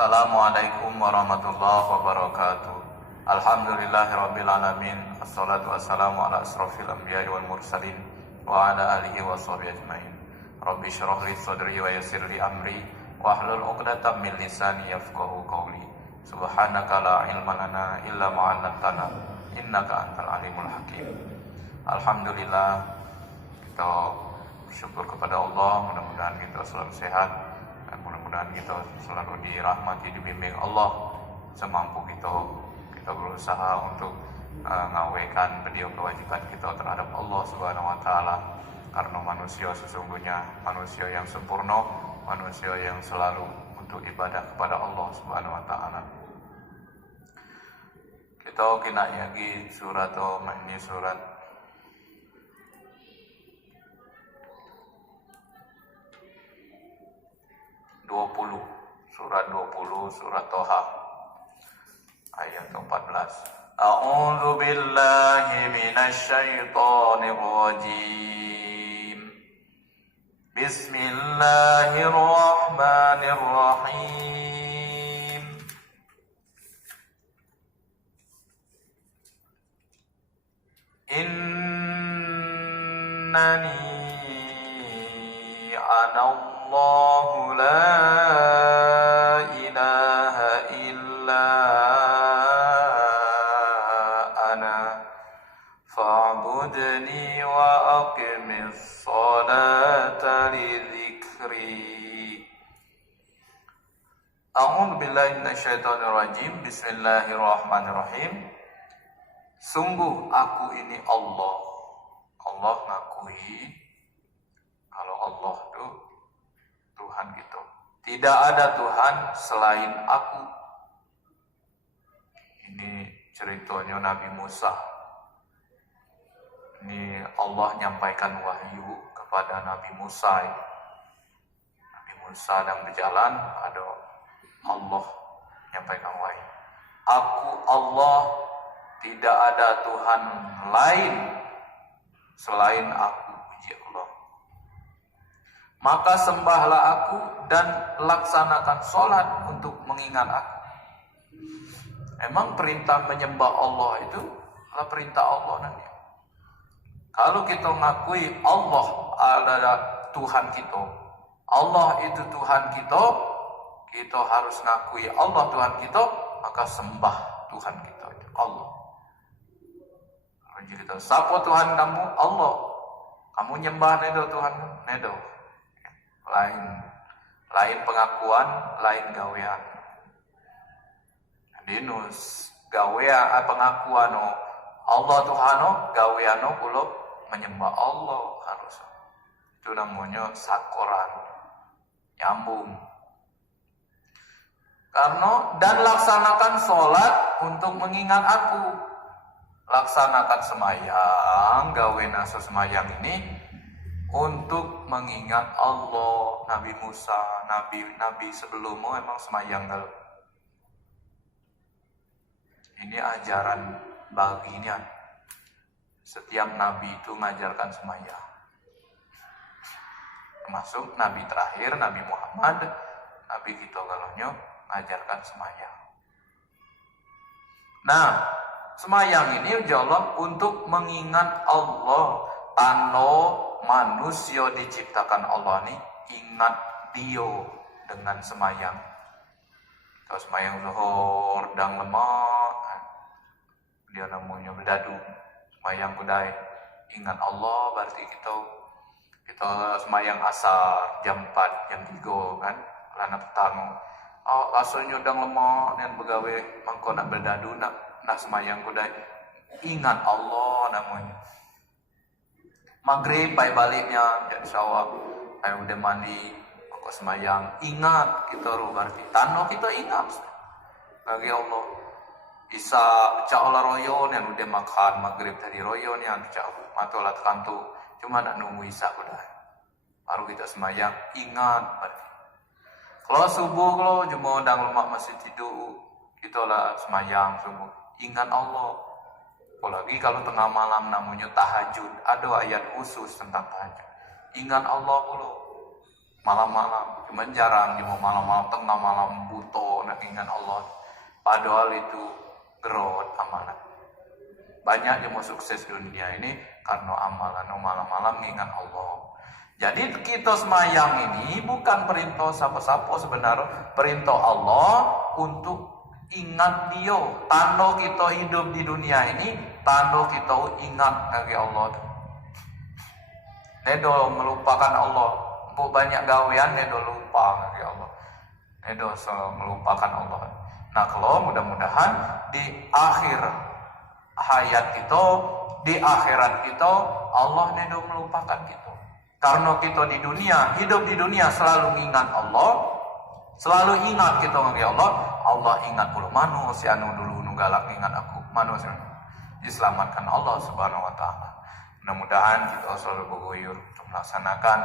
Assalamualaikum warahmatullahi wabarakatuh. Alhamdulillahirrabbilalamin. Assalatu wassalamu ala asrafil anbiya'i wal mursalin wa ala alihi wa sahbihi ajmain. Rabbi syrah li sadri wa yassir li amri wahlul 'uqdatam min lisani yafqahu qawli. Subhanaka la ilma lana illa ma 'allamtana innaka antal alimul hakim. Alhamdulillah, kita bersyukur kepada Allah, mudah-mudahan kita selalu sehat dan mudah-mudahan kita selalu dirahmati, dibimbing Allah semampu kita berusaha untuk ngawaikan beliau kewajiban kita terhadap Allah Subhanahu wa taala, karena manusia sesungguhnya manusia yang sempurna, manusia yang selalu untuk ibadah kepada Allah Subhanahu wa taala. Kita kena lagi surat ini surat surat 20 surat Toha ayat 14. A'udzu billahi minasy syaithanir rajim. Bismillahirrahmanirrahim. Innani ana Allahu la ilaha illa ana fa'budni wa aqimis salata li dzikri. A'udzu billahi minasyaitonir rajim. Bismillahirrahmanirrahim. Sungguh aku ini Allah. Allah ngakui kalau Allah itu Tuhan gitu. Tidak ada Tuhan selain aku. Ini ceritanya Nabi Musa. Ini Allah nyampaikan wahyu kepada Nabi Musa. Nabi Musa sedang berjalan, ada Allah nyampaikan wahyu. Aku Allah, tidak ada Tuhan lain selain aku, puji Allah. Maka sembahlah aku dan laksanakan sholat untuk mengingat aku. Emang perintah menyembah Allah itu adalah perintah Allah nanti. Kalau kita ngakui Allah adalah Tuhan kita, Allah itu Tuhan kita, kita harus ngakui Allah Tuhan kita, maka sembah Tuhan kita itu Allah. Jadi kita, siapa Tuhan kamu? Allah. Kamu nyembah nedo Tuhan nedo. Lain pengakuan, lain gawean. Dinus gawean pengakuan Allah Tuhano, gawean kulo menyembah Allah harus. Itu namanya sakoran, nyambung. Karena dan laksanakan sholat untuk mengingat aku. Laksanakan semayang, gawe naso semayang ini untuk mengingat Allah. Nabi Musa, nabi sebelummu emang semayang dal. Ini ajaran baginya. Setiap nabi itu mengajarkan semayang. Termasuk nabi terakhir, Nabi Muhammad, nabi kita galonyo mengajarkan semayang. Nah, semayang ini Allah untuk mengingat Allah. Tano manusia diciptakan Allah ini ingat dia dengan semayang. Kalau semayang zuhur dan lemak, dia namanya berdadu. Semayang kudai ingat Allah, berarti kita semayang asar jam 4, jam 3 kan, lana petang. Oh, asalnya udah lemak dan begawe mangko nak berdadu nak semayang kudai ingat Allah namanya. Maghrib pai baliknya ya insyaallah pai udah mandi mangko semayang ingat kita berarti tano kita ingat bagi Allah. Isa ca'ola royon yang udah makan maghrib tadi royon yang ca'ola matolat kantu cuma nak nunggu isa udah baru kita semayang ingat berarti. Kalau subuh kalau cuma dang lemak masih tidur kita lah semayang subuh ingat Allah. Apalagi kalau tengah malam namanya tahajud, ada ayat khusus tentang tahajud. Ingat Allah dulu. Malam-malam, cuma jarang cuma malam-malam tengah malam buto. Nah, dengan Allah. Padahal itu gerot amalan. Banyak yang mau sukses dunia ini karena amalan malam-malam ingat Allah. Jadi kita semayang ini bukan perintah siapa-siapa sebenarnya, perintah Allah untuk ingat Dia. Tanda kita hidup di dunia ini, tanda kita ingat dari Allah. Nedo melupakan Allah. Untuk banyak gawean nedo lupa dari Allah. Nedo melupakan Allah. Nah, kalau mudah-mudahan di akhir hayat kita, di akhirat kita, Allah nedo melupakan kita. Karena kita di dunia, hidup di dunia selalu ingat Allah, selalu ingat kita dengan Allah. Allah ingat pula manusia dulu galak ingat aku, manusia diselamatkan Allah Subhanahu wa taala. Mudah-mudahan kita selalu berguyur untuk melaksanakan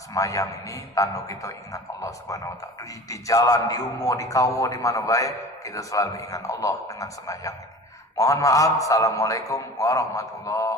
semayang ini, tanda kita ingat Allah Subhanahu wa taala. Di jalan, di umur, di kawo, di mana baik, kita selalu ingat Allah dengan semayang ini. Mohon maaf. Assalamualaikum warahmatullahi